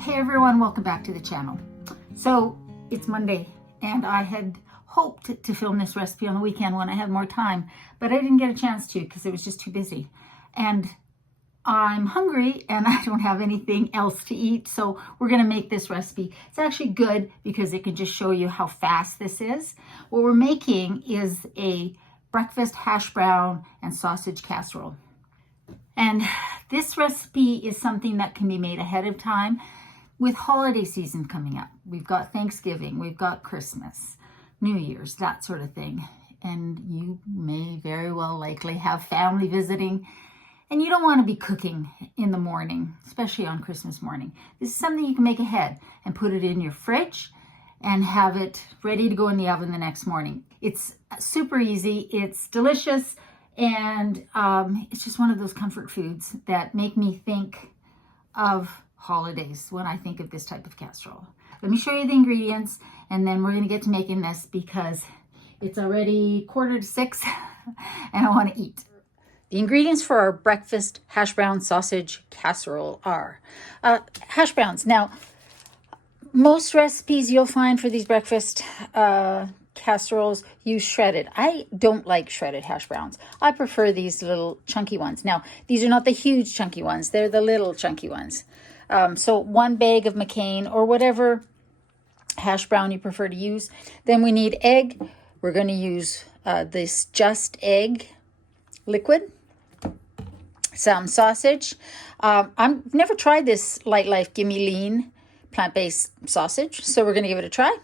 Hey everyone, welcome back to the channel. So it's Monday and I had hoped to film this recipe on the weekend when I had more time, but I didn't get a chance to because it was just too busy. And I'm hungry and I don't have anything else to eat, so we're gonna make this recipe. It's actually good because it can just show you how fast this is. What we're making is a breakfast hash brown and sausage casserole. And this recipe is something that can be made ahead of time. With holiday season coming up, we've got Thanksgiving, we've got Christmas, New Year's, that sort of thing. And you may very well likely have family visiting, and you don't want to be cooking in the morning, especially on Christmas morning. This is something you can make ahead and put it in your fridge and have it ready to go in the oven the next morning. It's super easy, it's delicious, and it's just one of those comfort foods that make me think of holidays when I think of this type of casserole. Let me show you the ingredients and then we're going to get to making this because it's already 5:45 and I want to eat. The ingredients for our breakfast hash brown sausage casserole are hash browns. Now, most recipes you'll find for these breakfast casseroles use shredded. I don't like shredded hash browns. I prefer these little chunky ones. Now, these are not the huge chunky ones. They're the little chunky ones. So 1 bag of McCain or whatever hash brown you prefer to use. Then we need egg. We're going to use this Just Egg liquid. Some sausage. I've never tried this Lightlife Gimme Lean plant-based sausage, so we're going to give it a try.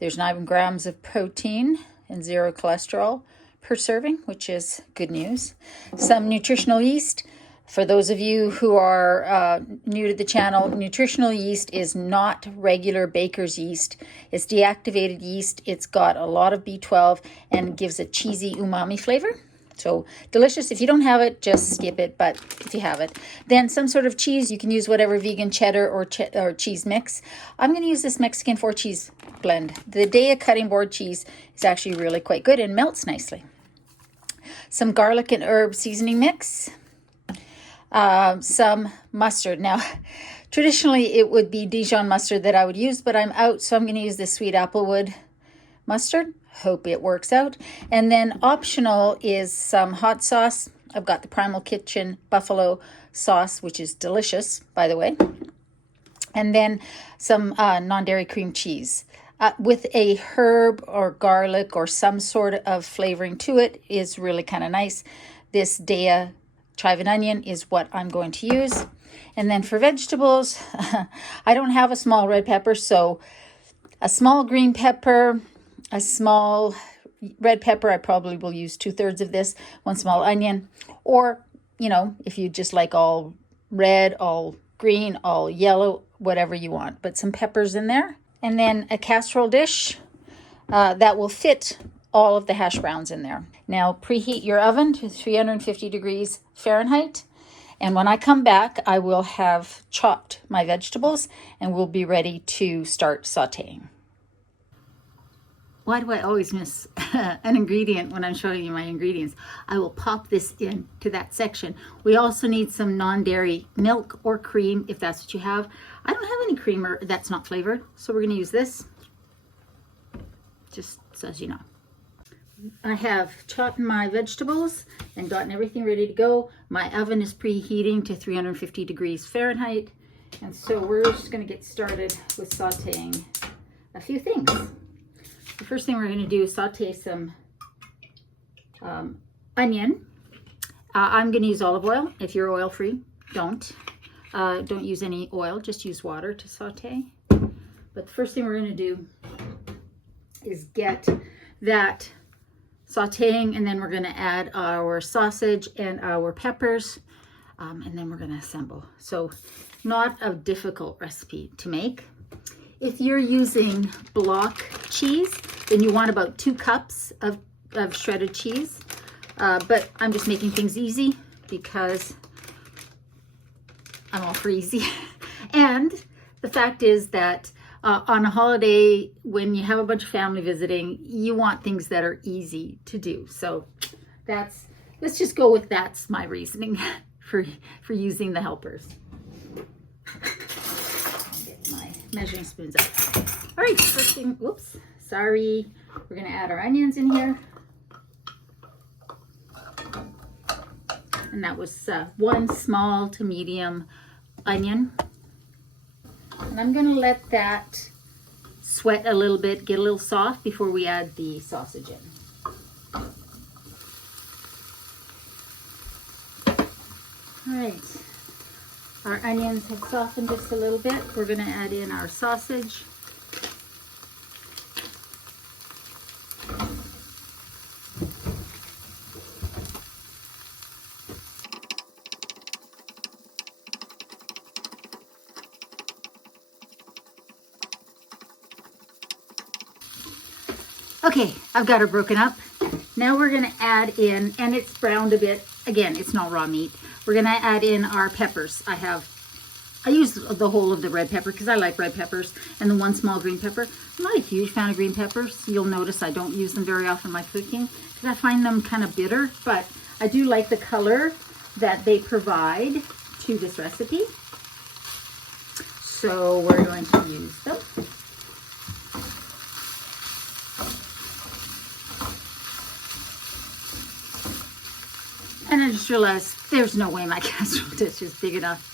There's 9 grams of protein and 0 cholesterol per serving, which is good news. Some nutritional yeast. For those of you who are new to the channel, nutritional yeast is not regular baker's yeast. It's deactivated yeast. It's got a lot of B12 and gives a cheesy umami flavor. So delicious. If you don't have it, just skip it, but if you have it. Then some sort of cheese. You can use whatever vegan cheddar or cheese mix. I'm going to use this Mexican 4-cheese blend. The Daya cutting board cheese is actually really quite good and melts nicely. Some garlic and herb seasoning mix. Some mustard. Now, traditionally it would be Dijon mustard that I would use, but I'm out, so I'm going to use this sweet applewood mustard. Hope it works out. And then optional is some hot sauce. I've got the Primal Kitchen buffalo sauce, which is delicious, by the way. And then some non-dairy cream cheese. With a herb or garlic or some sort of flavoring to it is really kind of nice. This Daya chive and onion is what I'm going to use. And then for vegetables, I don't have a small red pepper, so a small green pepper, a small red pepper, I probably will use 2/3 of this, 1 small onion, or, you know, if you just like all red, all green, all yellow, whatever you want, but some peppers in there. And then a casserole dish that will fit all of the hash browns in there. Now preheat your oven to 350 degrees Fahrenheit. And when I come back, I will have chopped my vegetables and we'll be ready to start sauteing. Why do I always miss an ingredient when I'm showing you my ingredients? I will pop this into that section. We also need some non-dairy milk or cream if that's what you have. I don't have any creamer that's not flavored, so we're gonna use this, just so as you know. I have chopped my vegetables and gotten everything ready to go. My oven is preheating to 350 degrees Fahrenheit. And so we're just gonna get started with sauteing a few things. The first thing we're gonna do is saute some onion. I'm gonna use olive oil. If you're oil-free, don't use any oil, just use water to saute. But the first thing we're gonna do is get that sauteing, and then we're going to add our sausage and our peppers, and then we're going to assemble. So not a difficult recipe to make. If you're using block cheese, then you want about 2 cups of shredded cheese, but I'm just making things easy because I'm all for easy. And the fact is that on a holiday, when you have a bunch of family visiting, you want things that are easy to do. So let's just go with that's my reasoning for using the helpers. measuring spoons up. All right, first thing, whoops, sorry. We're gonna add our onions in here. And that was 1 small to medium onion. And I'm gonna let that sweat a little bit, get a little soft before we add the sausage in. All right, our onions have softened just a little bit. We're gonna add in our sausage. Okay, I've got it broken up. Now we're gonna add in, and it's browned a bit. Again, it's not raw meat. We're gonna add in our peppers. I use the whole of the red pepper because I like red peppers, and the 1 small green pepper. I'm not a huge fan of green peppers. You'll notice I don't use them very often in my cooking because I find them kind of bitter, but I do like the color that they provide to this recipe. So we're going to use them. And I just realized there's no way my casserole dish is big enough.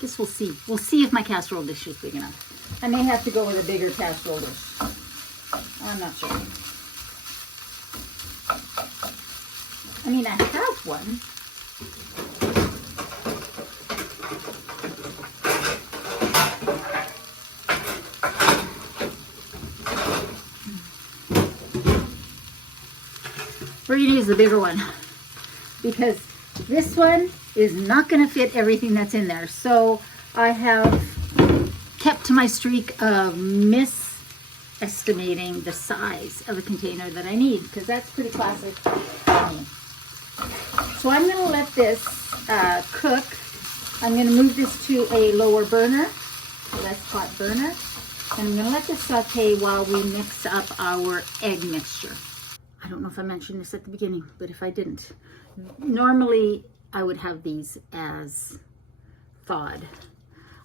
Guess we'll see. We'll see if my casserole dish is big enough. I may have to go with a bigger casserole dish. I'm not sure. I mean, I have one. We're going to use the bigger one because this one is not going to fit everything that's in there. So I have kept to my streak of misestimating the size of a container that I need because that's pretty classic for me. So I'm going to let this cook. I'm going to move this to a lower burner, a less hot burner. And I'm going to let this saute while we mix up our egg mixture. I don't know if I mentioned this at the beginning, but if I didn't, normally I would have these as thawed.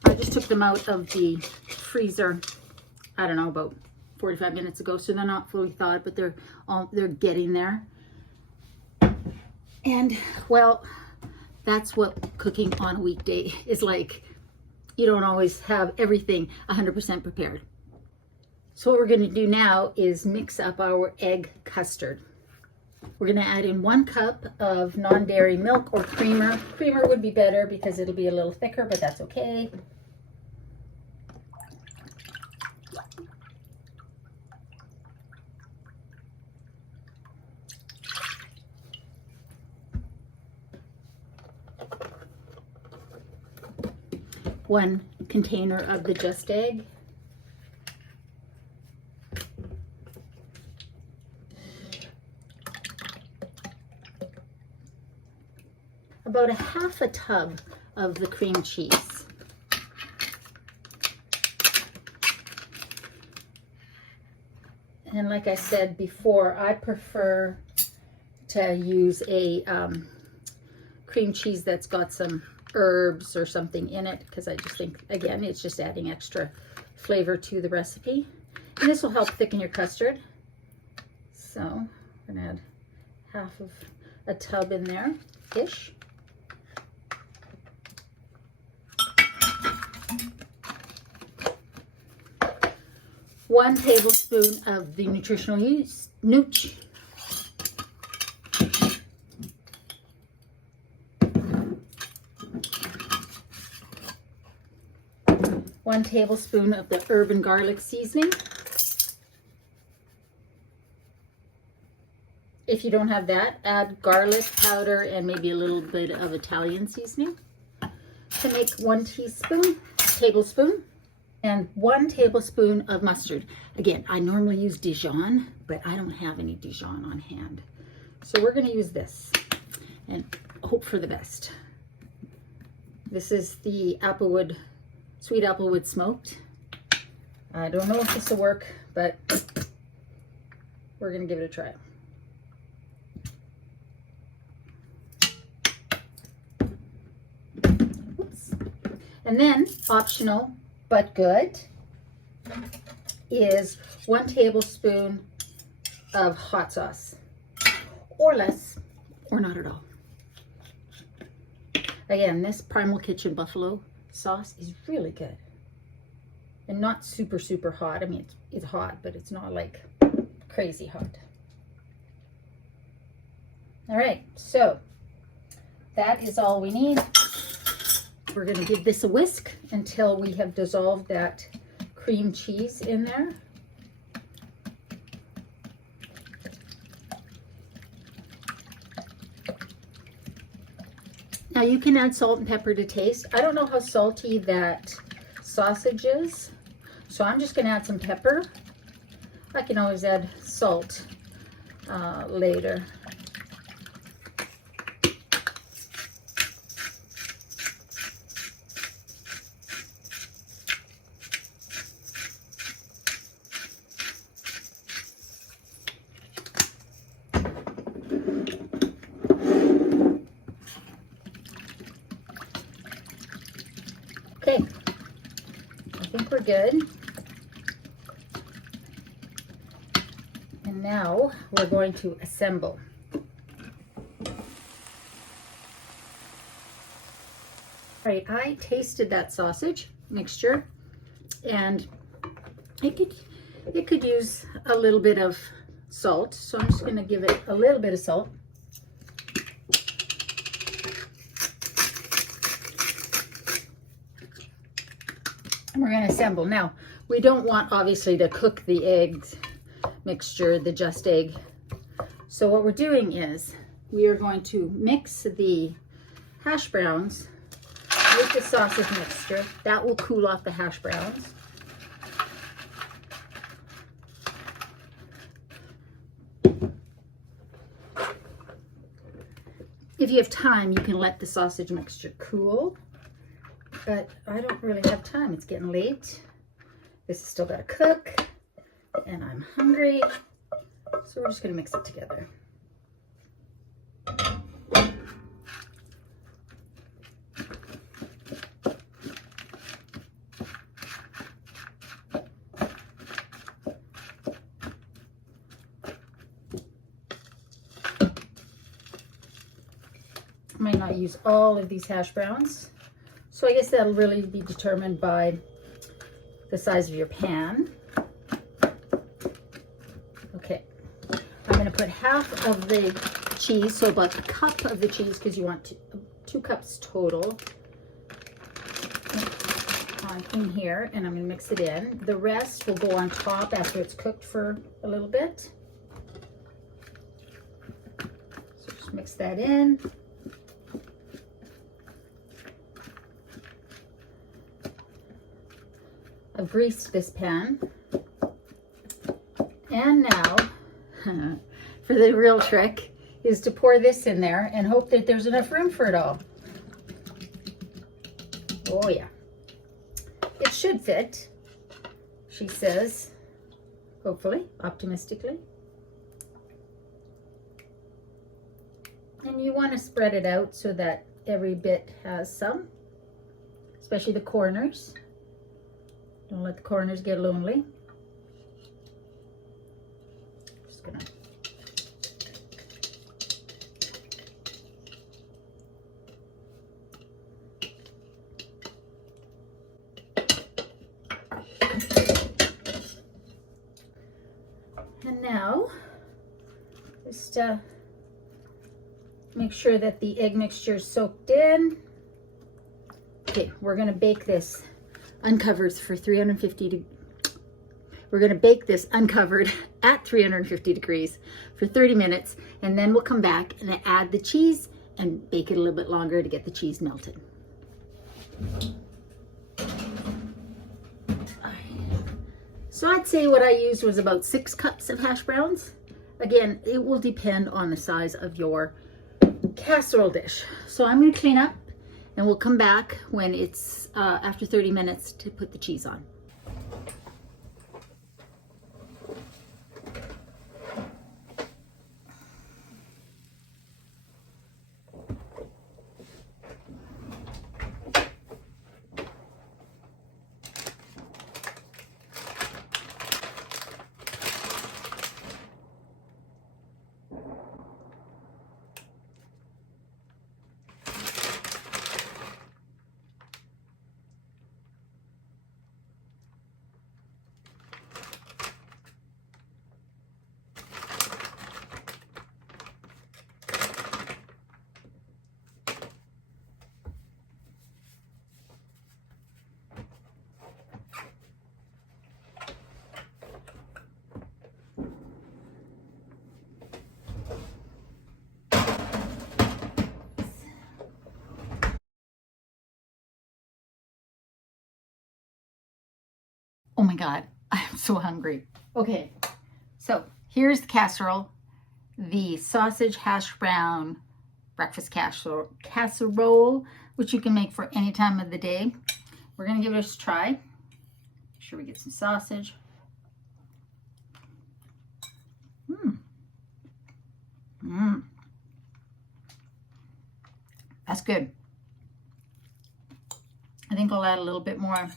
I just took them out of the freezer, I don't know, about 45 minutes ago, so they're not fully thawed, but they're getting there. And well, that's what cooking on a weekday is like. You don't always have everything 100% prepared. So what we're going to do now is mix up our egg custard. We're going to add in 1 cup of non-dairy milk or creamer. Creamer would be better because it'll be a little thicker, but that's okay. One container of the Just Egg. About a half a tub of the cream cheese. And like I said before, I prefer to use a cream cheese that's got some herbs or something in it because I just think, again, it's just adding extra flavor to the recipe. And this will help thicken your custard. So I'm gonna add half of a tub in there-ish. One tablespoon of the nutritional yeast, nooch. One tablespoon of the herb and garlic seasoning. If you don't have that, add garlic powder and maybe a little bit of Italian seasoning. To make 1 tablespoon, and 1 tablespoon of mustard. Again, I normally use Dijon, but I don't have any Dijon on hand. So we're going to use this and hope for the best. This is the applewood, sweet applewood smoked. I don't know if this will work, but we're going to give it a try. Oops. And then, optional, but good, is 1 tablespoon of hot sauce, or less, or not at all. Again, this Primal Kitchen buffalo sauce is really good. And not super, super hot. I mean, it's hot, but it's not like crazy hot. All right, so that is all we need. We're gonna give this a whisk until we have dissolved that cream cheese in there. Now you can add salt and pepper to taste. I don't know how salty that sausage is, so I'm just gonna add some pepper. I can always add salt later. Okay, I think we're good. And now we're going to assemble. All right, I tasted that sausage mixture, and it could use a little bit of salt, so I'm just going to give it a little bit of salt. And we're going to assemble. Now, we don't want obviously to cook the eggs mixture, the just egg. So what we're doing is we are going to mix the hash browns with the sausage mixture. That will cool off the hash browns. If you have time, you can let the sausage mixture cool, but I don't really have time. It's getting late. This has still got to cook, and I'm hungry, so we're just going to mix it together. I might not use all of these hash browns, so I guess that'll really be determined by the size of your pan. Okay, I'm going to put half of the cheese, so about a cup of the cheese, because you want 2 cups total, in here, and I'm going to mix it in. The rest will go on top after it's cooked for a little bit. So just mix that in. I've greased this pan. And now, for the real trick, is to pour this in there and hope that there's enough room for it all. Oh yeah. It should fit, she says, hopefully, optimistically. And you want to spread it out so that every bit has some, especially the corners. Don't let the corners get lonely. Just gonna and now just make sure that the egg mixture is soaked in. Okay, we're gonna bake this uncovered for 350 we're going to bake this uncovered at 350 degrees for 30 minutes, and then we'll come back and add the cheese and bake it a little bit longer to get the cheese melted. So I'd say what I used was about 6 cups of hash browns. Again, it will depend on the size of your casserole dish. So I'm going to clean up, and we'll come back when it's after 30 minutes to put the cheese on. Oh my God, I'm so hungry. Okay, so here's the casserole, the sausage hash brown breakfast casserole, which you can make for any time of the day. We're gonna give it a try. Make sure we get some sausage. That's good. I think I'll add a little bit more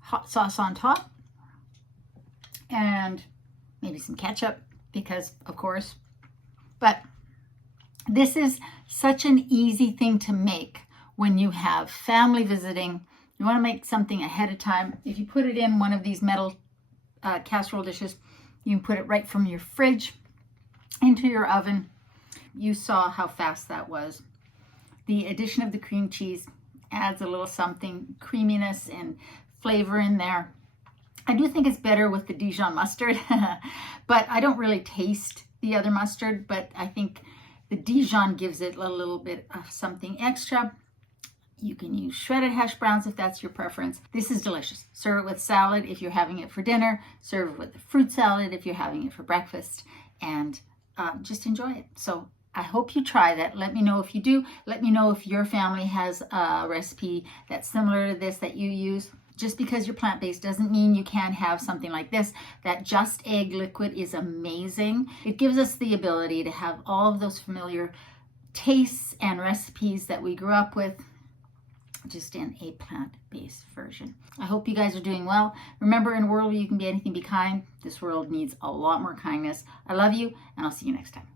hot sauce on top and maybe some ketchup because, of course. But this is such an easy thing to make when you have family visiting. You want to make something ahead of time. If you put it in one of these metal casserole dishes, you can put it right from your fridge into your oven. You saw how fast that was. The addition of the cream cheese adds a little something, creaminess and flavor in there. I do think it's better with the Dijon mustard, but I don't really taste the other mustard, but I think the Dijon gives it a little bit of something extra. You can use shredded hash browns if that's your preference. This is delicious. Serve it with salad if you're having it for dinner. Serve it with a fruit salad if you're having it for breakfast, and just enjoy it. So I hope you try that. Let me know if you do. Let me know if your family has a recipe that's similar to this that you use. Just because you're plant-based doesn't mean you can't have something like this. That Just Egg liquid is amazing. It gives us the ability to have all of those familiar tastes and recipes that we grew up with, just in a plant-based version. I hope you guys are doing well. Remember, in a world where you can be anything, be kind. This world needs a lot more kindness. I love you, and I'll see you next time.